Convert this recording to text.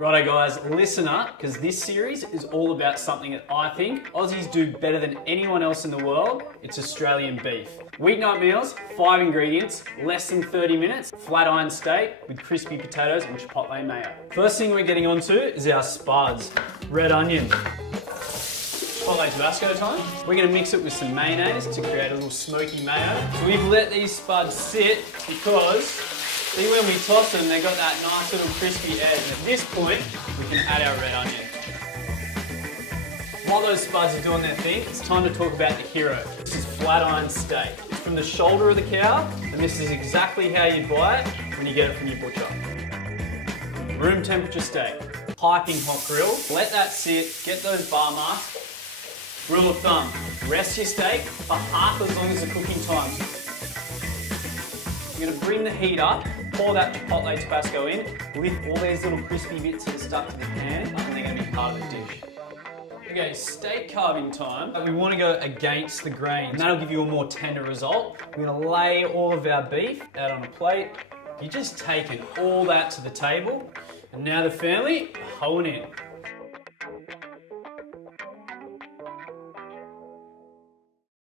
Righto guys, listen up, because this series is all about something that I think Aussies do better than anyone else in the world. It's Australian beef. Weeknight meals, 5 ingredients, less than 30 minutes, flat iron steak with crispy potatoes and chipotle mayo. First thing we're getting onto is our spuds. Red onion. Chipotle Tabasco time. We're going to mix it with some mayonnaise to create a little smoky mayo. So we've let these spuds sit because see when we toss them, they've got that nice little crispy edge. And at this point, we can add our red onion. While those spuds are doing their thing, it's time to talk about the hero. This is flat iron steak. It's from the shoulder of the cow, and this is exactly how you buy it when you get it from your butcher. Room temperature steak. Piping hot grill. Let that sit, get those bar marks. Rule of thumb, rest your steak for half as long as the cooking time. You're going to bring the heat up, pour that Chipotle Tabasco in, lift all these little crispy bits that are stuck to the pan, and they're going to be part of the dish. Okay, steak carving time. We want to go against the grain, and that'll give you a more tender result. We're going to lay all of our beef out on a plate. You're just taking all that to the table, and now the family, hoeing in.